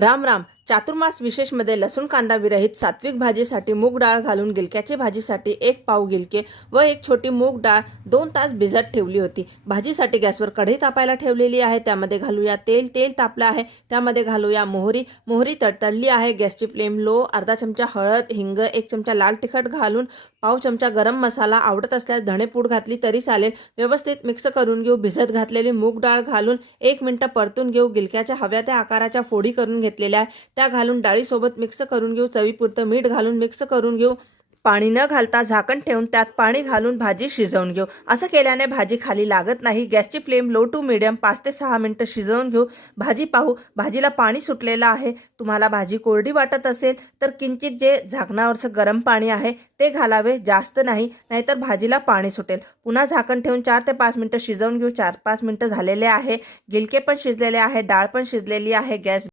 રામ રામ. चातुर्मास विशेषमध्ये लसूण कांदा विरहित सात्विक भाजीसाठी मूग डाळ घालून गिलक्याची भाजीसाठी एक पाव गिलके व एक छोटी मूग डाळ दोन तास भिजत ठेवली होती. भाजीसाठी गॅसवर कढई तापायला ठेवलेली आहे. त्यामध्ये घालूया तेल. तेल तापलं आहे. त्यामध्ये घालूया मोहरी. मोहरी तडतडली आहे. गॅसची फ्लेम लो. अर्धा चमचा हळद हिंग एक चमचा लाल तिखट घालून पाव चमचा गरम मसाला आवडत असल्यास धणेपूड घातली तरी चालेल. व्यवस्थित मिक्स करून घेऊ. भिजत घातलेली मूग डाळ घालून एक मिनटं परतून घेऊ. गिलक्याच्या हव्या त्या आकाराच्या फोडी करून घेतलेल्या आहे त्या घालून डाळीसोबत मिक्स करून घेऊ चवीपुरतं मीठ घालून मिक्स करून घेऊ पाणी न घालता झाकण ठेवून त्यात पाणी घालून भाजी शिजवून घेऊ. असं केल्याने भाजी खाली लागत नाही. गॅसची फ्लेम लो टू मिडियम पाच ते सहा मिनटं शिजवून घेऊ. भाजी पाहू भाजीला पाणी सुटलेलं आहे. तुम्हाला भाजी कोरडी वाटत असेल तर किंचित जे झाकणावरचं गरम पाणी आहे ते घालावे. जास्त नाही नाहीतर भाजीला पाणी सुटेल. पुन्हा झाकण ठेवून चार ते पाच मिनटं शिजवून घेऊ. चार पाच मिनटं झालेले आहे. गिलके पण शिजलेले आहे डाळ पण शिजलेली आहे. गॅस